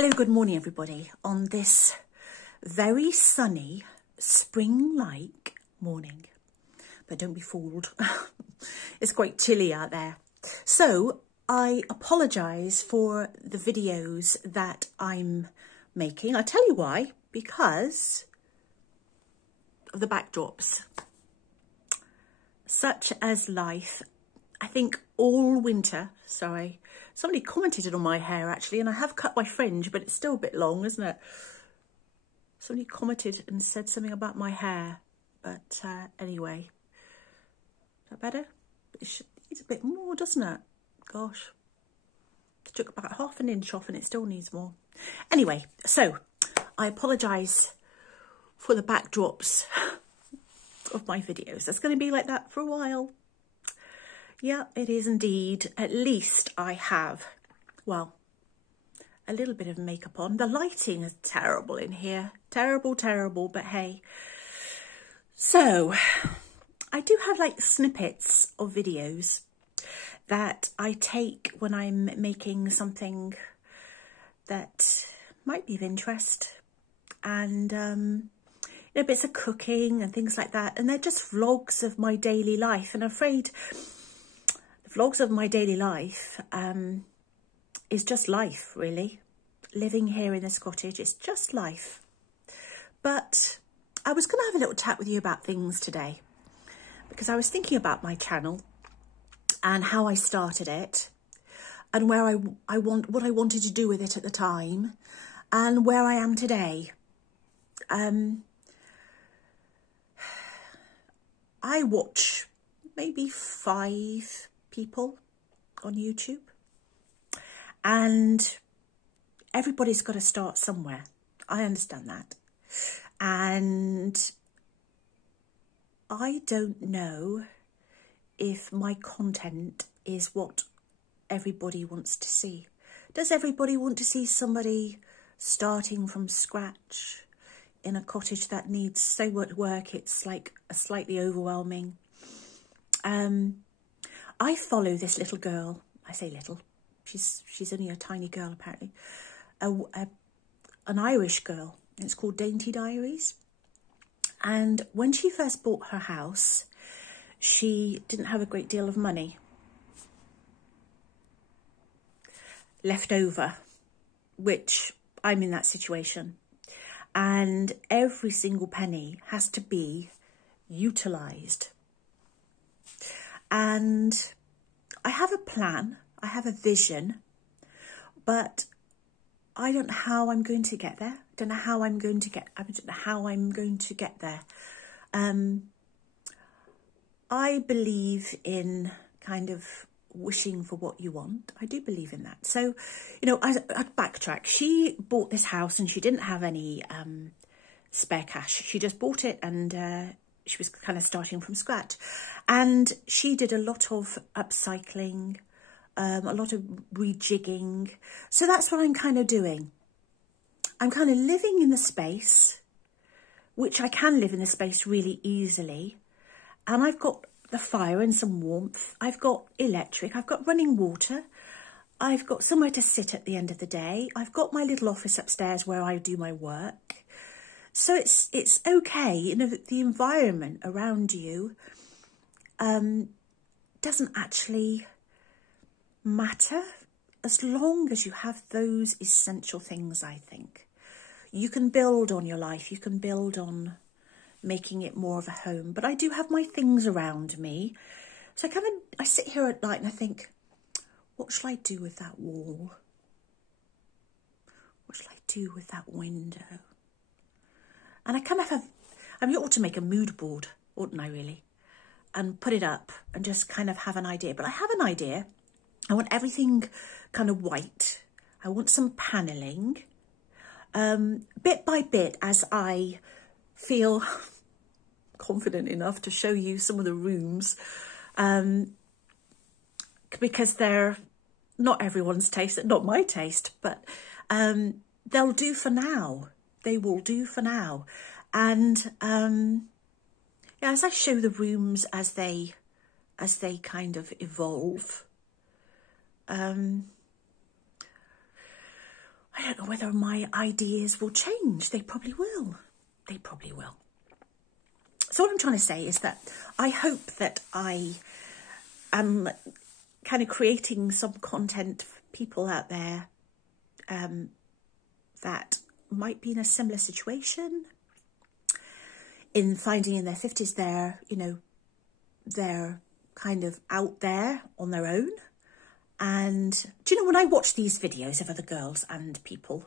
Hello, good morning everybody on this very sunny spring-like morning, but don't be fooled. It's quite chilly out there. So I apologise for the videos that I'm making. I'll tell you why, because of the backdrops. Such as life, I think all winter, sorry, somebody commented on my hair actually, and I have cut my fringe, but it's still a bit long, isn't it? Somebody commented and said something about my hair, but anyway, is that better? It needs a bit more, doesn't it? Gosh, I took about half an inch off and it still needs more. Anyway, so I apologise for the backdrops of my videos. That's going to be like that for a while. Yeah, it is indeed. At least I have, well, a little bit of makeup on. The lighting is terrible in here. Terrible, terrible, but hey. So, I do have like snippets of videos that I take when I'm making something that might be of interest. And, you know, bits of cooking and things like that. And they're just vlogs of my daily life. And I'm afraid vlogs of my daily life is just life, really. Living here in this cottage, it's just life. But I was going to have a little chat with you about things today, because I was thinking about my channel and how I started it and where what I wanted to do with it at the time and where I am today. I watch maybe 5 people on YouTube, and everybody's got to start somewhere. I understand that, and I don't know if my content is what everybody wants to see. Does everybody want to see somebody starting from scratch in a cottage that needs so much work it's like slightly overwhelming? I follow this little girl. I say little. She's only a tiny girl apparently. An Irish girl. It's called Dainty Diaries. And when she first bought her house, she didn't have a great deal of money left over, which I'm in that situation. And every single penny has to be utilised. And I have a plan, I have a vision, but I don't know how I'm going to get there. I don't know how I'm going to get there. I believe in kind of wishing for what you want. I do believe in that. So, you know, I'd backtrack. She bought this house and she didn't have any spare cash. She just bought it, and she was kind of starting from scratch. And she did a lot of upcycling, a lot of rejigging. So that's what I'm kind of doing. I'm kind of living in the space, which I can live in the space really easily. And I've got the fire and some warmth. I've got electric. I've got running water. I've got somewhere to sit at the end of the day. I've got my little office upstairs where I do my work. So it's okay. You know, the environment around you doesn't actually matter as long as you have those essential things, I think. You can build on your life. You can build on making it more of a home. But I do have my things around me. So I sit here at night and I think, what shall I do with that wall? What shall I do with that window? And I kind of have, I mean, I ought to make a mood board, oughtn't I really? And put it up and just kind of have an idea. But I have an idea. I want everything kind of white. I want some panelling. Bit by bit, as I feel confident enough to show you some of the rooms, because they're not everyone's taste, not my taste, but they'll do for now. They will do for now. And yeah, as I show the rooms as they kind of evolve, I don't know whether my ideas will change. They probably will. They probably will. So what I'm trying to say is that I hope that I am kind of creating some content for people out there that might be in a similar situation, in finding in their 50s they're kind of out there on their own. And do you know, when I watch these videos of other girls and people,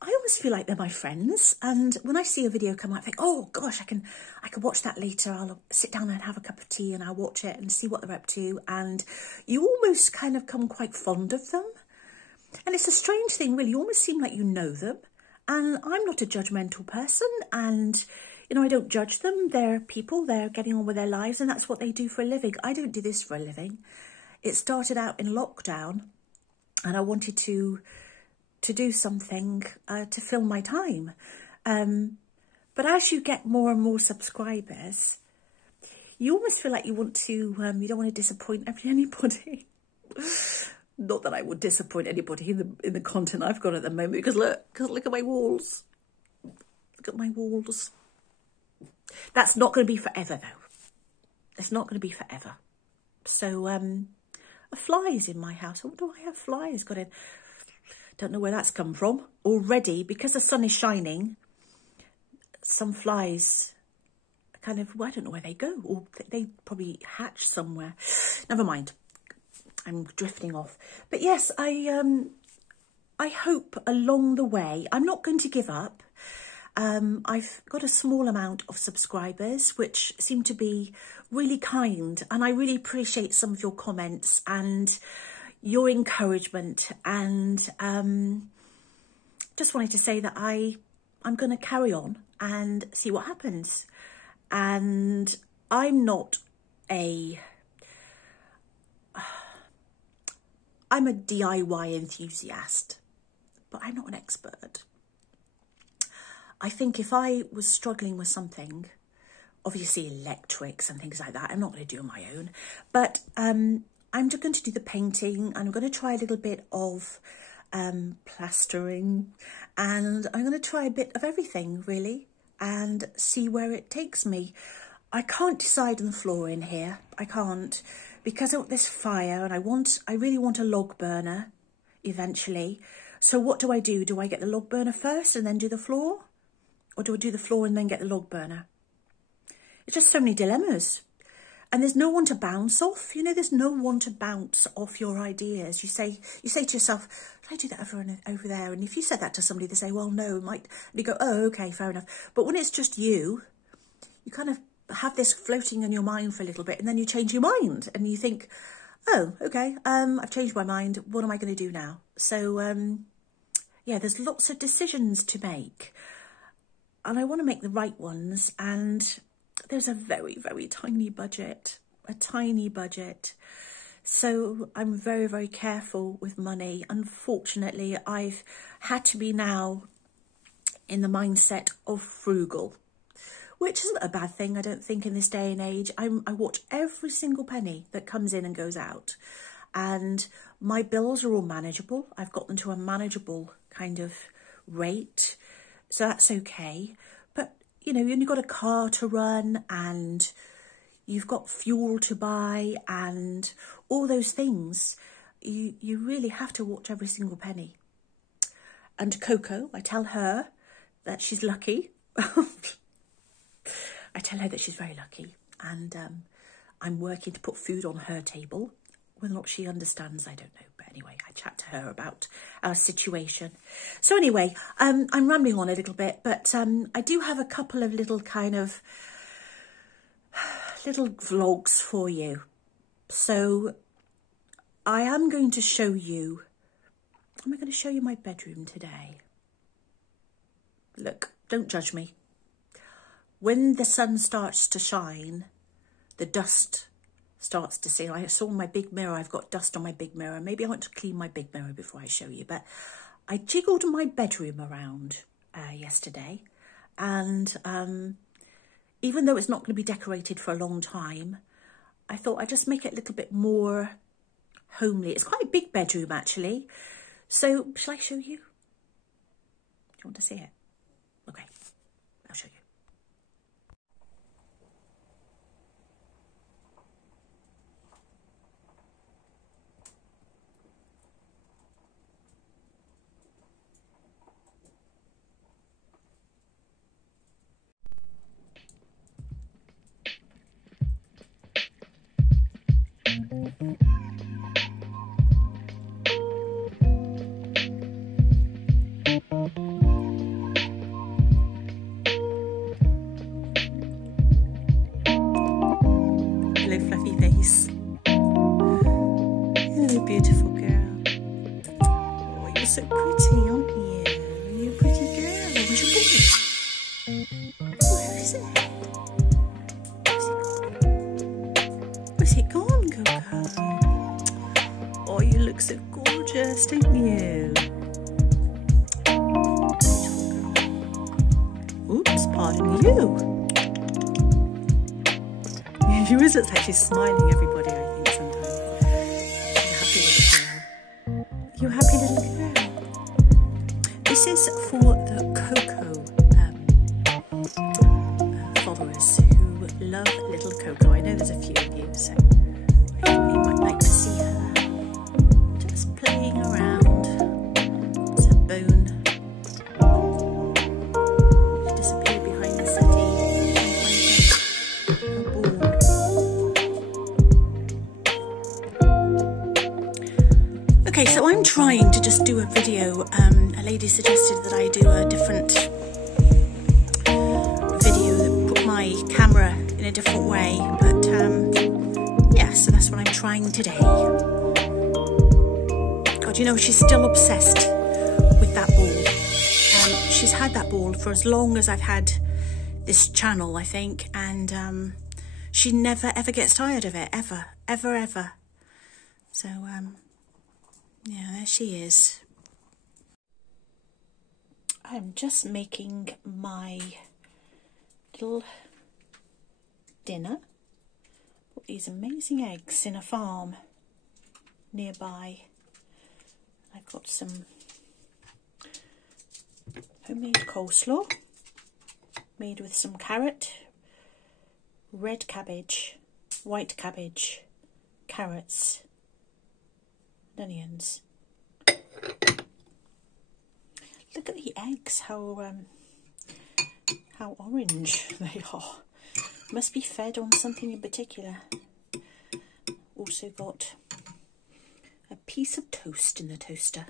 I almost feel like they're my friends. And when I see a video come out, I think, oh gosh, I can watch that later. I'll sit down and have a cup of tea and I'll watch it and see what they're up to. And you almost kind of come quite fond of them. And it's a strange thing, really. You almost seem like you know them. And I'm not a judgmental person. And, you know, I don't judge them. They're people. They're getting on with their lives. And that's what they do for a living. I don't do this for a living. It started out in lockdown. And I wanted to do something to fill my time. But as you get more and more subscribers, you almost feel like you want to, you don't want to disappoint anybody. Not that I would disappoint anybody in the content I've got at the moment, because look at my walls. Look at my walls. That's not going to be forever, though. It's not going to be forever. So, a fly's in my house. What do I have flies got in? Don't know where that's come from. Already, because the sun is shining, some flies kind of, well, I don't know where they go. Or they probably hatch somewhere. Never mind. I'm drifting off. But yes, I hope along the way, I'm not going to give up. I've got a small amount of subscribers, which seem to be really kind. And I really appreciate some of your comments and your encouragement. And just wanted to say that I'm going to carry on and see what happens. And I'm a DIY enthusiast, but I'm not an expert. I think if I was struggling with something, obviously electrics and things like that, I'm not going to do on my own. But I'm just going to do the painting. I'm going to try a little bit of plastering, and I'm going to try a bit of everything, really, and see where it takes me. I can't decide on the floor in here. I can't, because I want this fire, and I really want a log burner eventually. So what do? Do I get the log burner first and then do the floor? Or do I do the floor and then get the log burner? It's just so many dilemmas. And there's no one to bounce off. You know, there's no one to bounce off your ideas. You say to yourself, should I do that over there? And if you said that to somebody, they say, well, no, it might. And you go, oh, okay, fair enough. But when it's just you kind of have this floating in your mind for a little bit, and then you change your mind and you think, oh, okay, I've changed my mind. What am I going to do now? So, yeah, there's lots of decisions to make, and I want to make the right ones. And there's a very, very tiny budget, So I'm very, very careful with money. Unfortunately, I've had to be now in the mindset of frugal, which isn't a bad thing, I don't think, in this day and age. I watch every single penny that comes in and goes out. And my bills are all manageable. I've got them to a manageable kind of rate. So that's okay. But, you know, you've got a car to run, and you've got fuel to buy, and all those things. You really have to watch every single penny. And Coco, I tell her that she's lucky. I tell her that she's very lucky, and I'm working to put food on her table. Whether or not she understands, I don't know. But anyway, I chat to her about our situation. So anyway, I'm rambling on a little bit, but I do have a couple of little kind of little vlogs for you. So I am going to show you, I'm going to show you my bedroom today. Look, don't judge me. When the sun starts to shine, the dust starts to see. I saw my big mirror. I've got dust on my big mirror. Maybe I want to clean my big mirror before I show you. But I jiggled my bedroom around yesterday. And even though it's not going to be decorated for a long time, I thought I'd just make it a little bit more homely. It's quite a big bedroom, actually. So shall I show you? you want to see it? Okay, I'll show you. Hello, fluffy face. Hello, beautiful girl. Oh, you're so pretty, aren't you? You're a pretty girl. Where's your ball? Where is it? Where's it gone, Coco? Oh, you look so gorgeous, don't you? Oops, pardon you. She was just actually smiling, everybody, I think, sometimes. You're a happy little girl. This is for the Coco followers who love little Coco. I know there's a few of you, so I think you might like to see her just playing around. It's a bone. She disappeared behind the settee. Her ball. Okay, so I'm trying to just do a video. A lady suggested that I do a different video that put my camera in a different way, but yeah, so that's what I'm trying today. God, you know, she's still obsessed with that ball. She's had that ball for as long as I've had this channel, I think, and she never ever gets tired of it, ever. So yeah, there she is. I'm just making my little dinner. Put these amazing eggs in a farm nearby. I've got some homemade coleslaw made with some carrot, red cabbage, white cabbage, carrots, onions. Look at the eggs, how orange they are. Must be fed on something in particular. Also got a piece of toast in the toaster.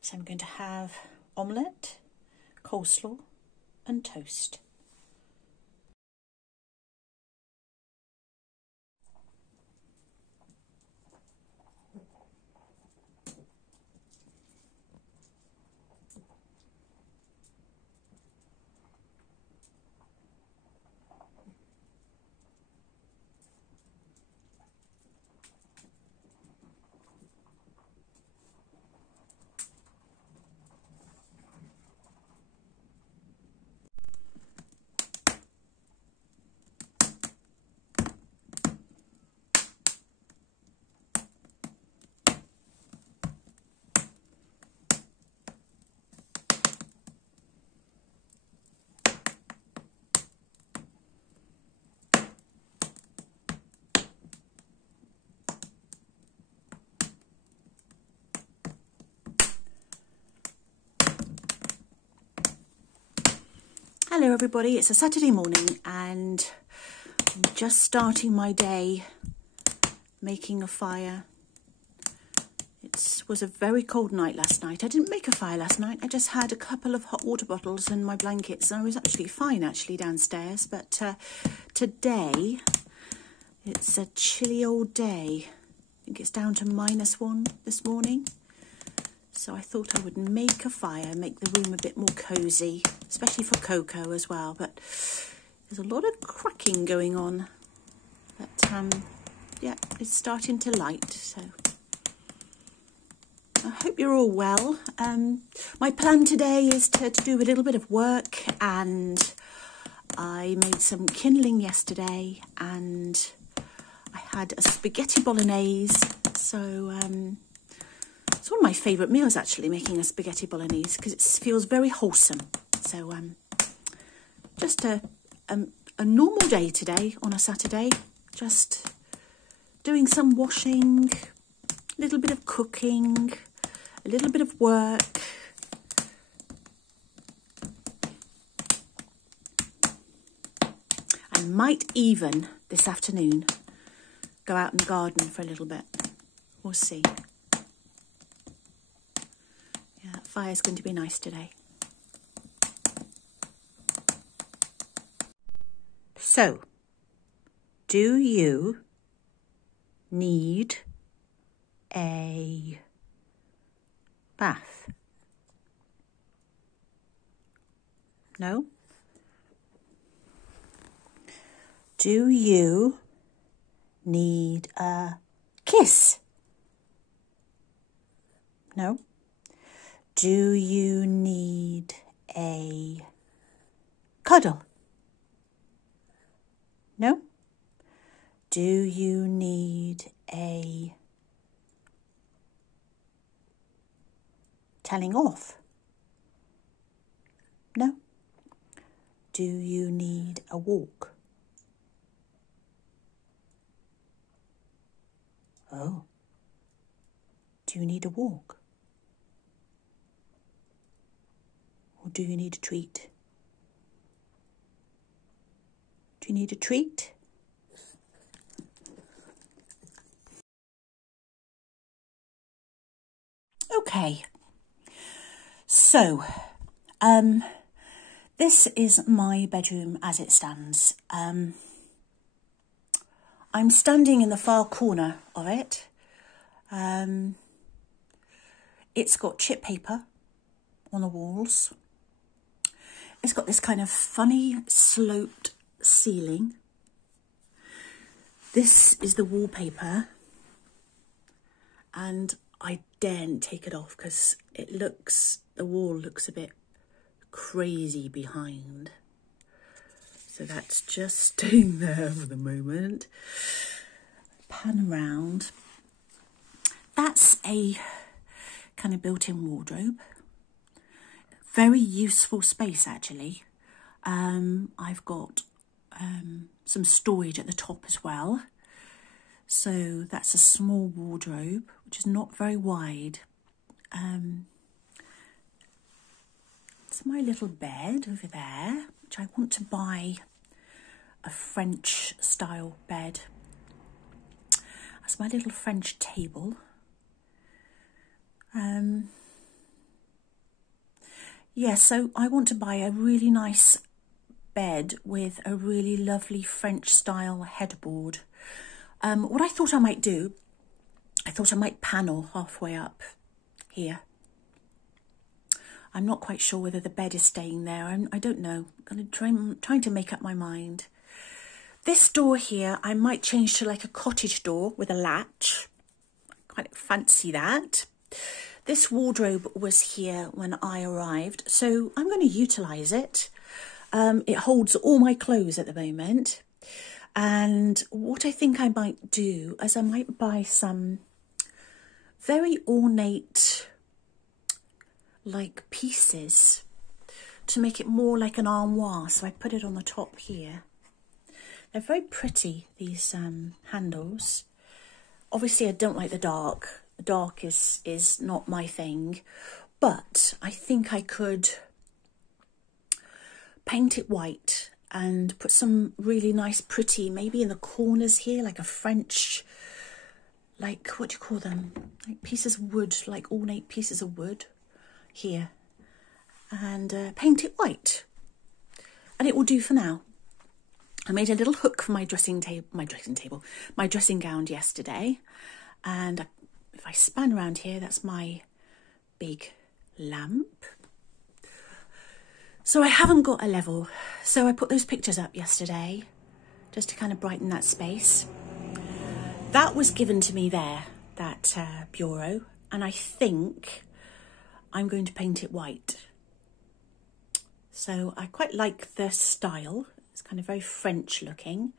So I'm going to have omelette, coleslaw and toast. Hello everybody, it's a Saturday morning and I'm just starting my day making a fire. It was a very cold night last night. I didn't make a fire last night, I just had a couple of hot water bottles and my blankets and I was actually fine downstairs, but today it's a chilly old day. I think it's down to -1 this morning. So I thought I would make a fire, make the room a bit more cosy, especially for Coco as well. But there's a lot of cracking going on. But yeah, it's starting to light. So I hope you're all well. My plan today is to do a little bit of work, and I made some kindling yesterday, and I had a spaghetti bolognese. So It's one of my favourite meals, actually, making a spaghetti bolognese, because it feels very wholesome. So just a normal day today on a Saturday, just doing some washing, a little bit of cooking, a little bit of work. I might even, this afternoon, go out in the garden for a little bit. We'll see. Yeah, that fire's going to be nice today. So, do you need a bath? No? Do you need a kiss? No? Do you need a cuddle? No? Do you need a telling off? No? Do you need a walk? Oh. Do you need a walk? Or do you need a treat? Do you need a treat? Okay. So, this is my bedroom as it stands. I'm standing in the far corner of it. It's got chip paper on the walls. It's got this kind of funny sloped ceiling. This is the wallpaper, and I daren't take it off because the wall looks a bit crazy behind. So that's just staying there for the moment. Pan around. That's a kind of built-in wardrobe. Very useful space, actually. I've got some storage at the top as well. So that's a small wardrobe, which is not very wide. It's my little bed over there, which I want to buy a French style bed. That's my little French table. Yeah, so I want to buy a really nice bed with a really lovely French style headboard. What I thought I might do, I thought I might panel halfway up here. I'm not quite sure whether the bed is staying there. I don't know. I'm trying to make up my mind. This door here, I might change to like a cottage door with a latch. I quite fancy that. This wardrobe was here when I arrived, so I'm going to utilise it. It holds all my clothes at the moment. And what I think I might do is I might buy some very ornate like pieces to make it more like an armoire. So I put it on the top here. They're very pretty, these handles. Obviously I don't like the dark. The dark is not my thing, but I think I could paint it white and put some really nice pretty, maybe in the corners here, like a French, like, what do you call them? Like pieces of wood, like ornate pieces of wood here, and paint it white. And it will do for now. I made a little hook for my dressing gown yesterday, and if I span around here, that's my big lamp. So I haven't got a level, so I put those pictures up yesterday just to kind of brighten that space. That was given to me there, that bureau, and I think I'm going to paint it white. So I quite like the style. It's kind of very French looking.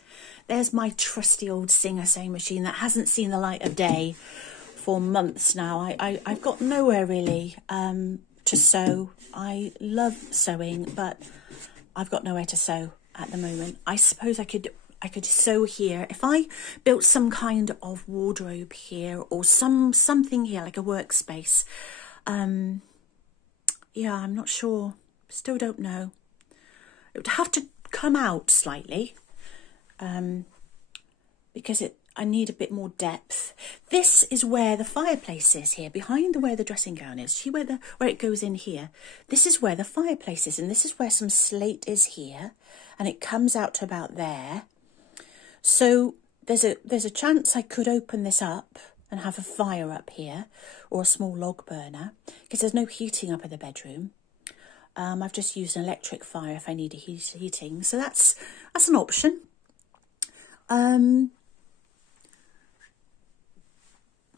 There's my trusty old Singer sewing machine that hasn't seen the light of day for months now. I've got nowhere really to sew. I love sewing, but I've got nowhere to sew at the moment. I suppose I could sew here. If I built some kind of wardrobe here or something here, like a workspace. Yeah, I'm not sure. Still don't know. It would have to come out slightly because I need a bit more depth. This is where the fireplace is here, behind where the dressing gown is. See where it goes in here? This is where the fireplace is, and this is where some slate is here, and it comes out to about there. So there's a chance I could open this up and have a fire up here, or a small log burner, because there's no heating up in the bedroom. I've just used an electric fire if I need a heating, so that's an option.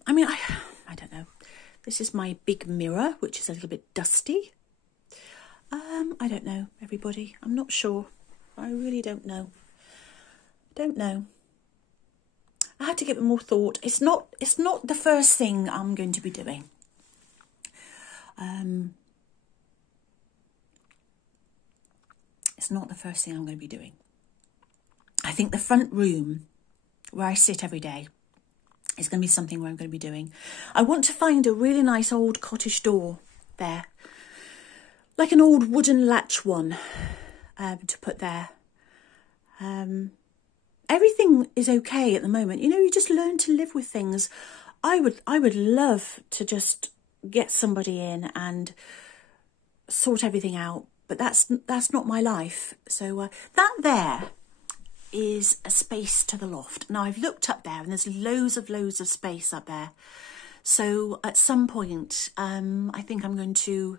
I mean, I don't know. This is my big mirror, which is a little bit dusty. I don't know, everybody. I'm not sure. I really don't know. Don't know. I had to give it more thought. It's not the first thing I'm going to be doing. It's not the first thing I'm going to be doing. I think the front room where I sit every day is going to be something where I'm going to be doing. I want to find a really nice old cottage door there, like an old wooden latch one, to put there. Everything is okay at the moment. You know, you just learn to live with things. I would love to just get somebody in and sort everything out, but that's not my life. So that there is a space to the loft. Now I've looked up there and there's loads of space up there. So at some point, I think I'm going to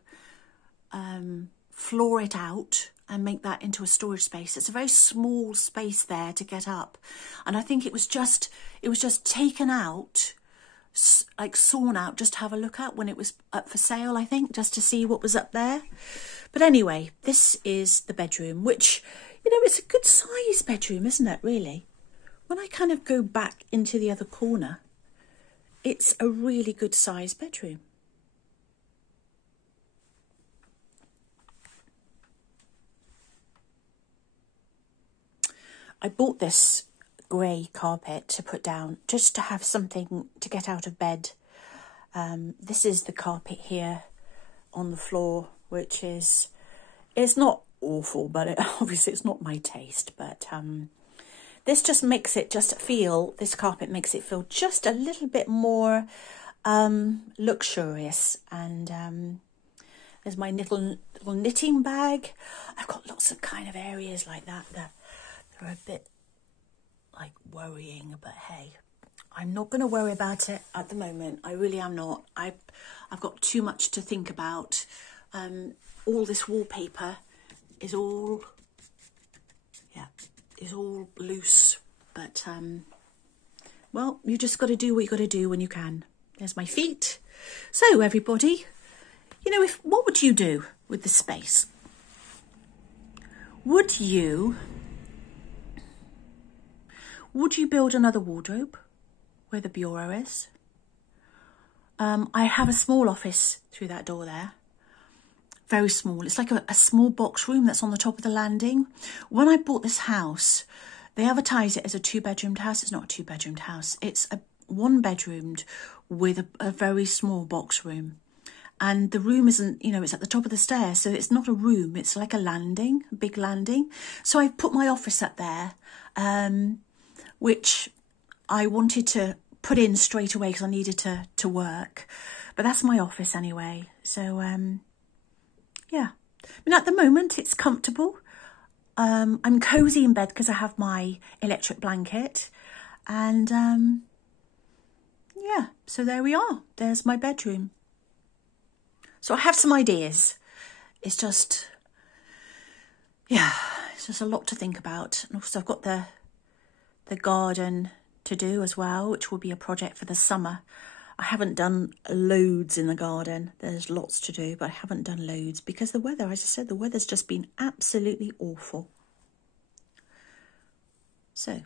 floor it out and make that into a storage space. It's a very small space there to get up, and I think it was just taken out, like sawn out, just to have a look at when it was up for sale, I think, just to see what was up there. But anyway, this is the bedroom, which, you know, it's a good size bedroom, isn't it, really? When I kind of go back into the other corner, it's a really good size bedroom. I bought this grey carpet to put down just to have something to get out of bed. This is the carpet here on the floor, which it's not awful, but obviously it's not my taste. But this just makes it this carpet makes it feel just a little bit more luxurious. And there's my little knitting bag. I've got lots of kind of areas like that are a bit like worrying, but hey, I'm not going to worry about it at the moment. I really am not. I've got too much to think about. All this wallpaper is all loose, but well, you just got to do what you got to do when you can. There's my feet. So everybody, you know, what would you do with the space? Would you build another wardrobe where the bureau is? I have a small office through that door there. Very small. It's like a small box room that's on the top of the landing. When I bought this house, they advertise it as a 2-bedroomed house. It's not a 2-bedroomed house. It's a 1-bedroomed with a very small box room. And the room isn't, you know, it's at the top of the stairs. So it's not a room. It's like a landing, a big landing. So I put my office up there, which I wanted to put in straight away because I needed to work. But that's my office anyway. So, yeah. I mean, at the moment, it's comfortable. I'm cosy in bed because I have my electric blanket. And, yeah, so there we are. There's my bedroom. So I have some ideas. It's just, yeah, it's just a lot to think about. And also I've got the garden to do as well, which will be a project for the summer. I haven't done loads in the garden. There's lots to do, but I haven't done loads because the weather, as I said, the weather's just been absolutely awful. So,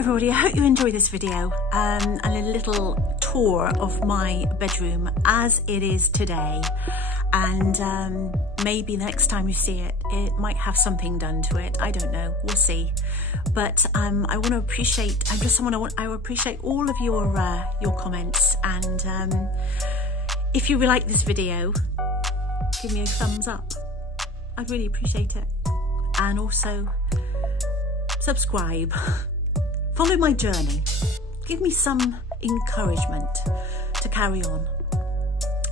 everybody, I hope you enjoyed this video and a little tour of my bedroom as it is today. And maybe the next time you see it, it might have something done to it. I don't know, we'll see. But I want to appreciate, I appreciate all of your comments. And if you like this video, give me a thumbs up. I'd really appreciate it. And also subscribe. Follow my journey. Give me some encouragement to carry on,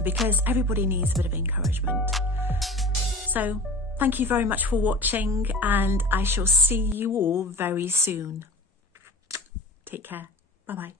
because everybody needs a bit of encouragement. So thank you very much for watching, and I shall see you all very soon. Take care. Bye-bye.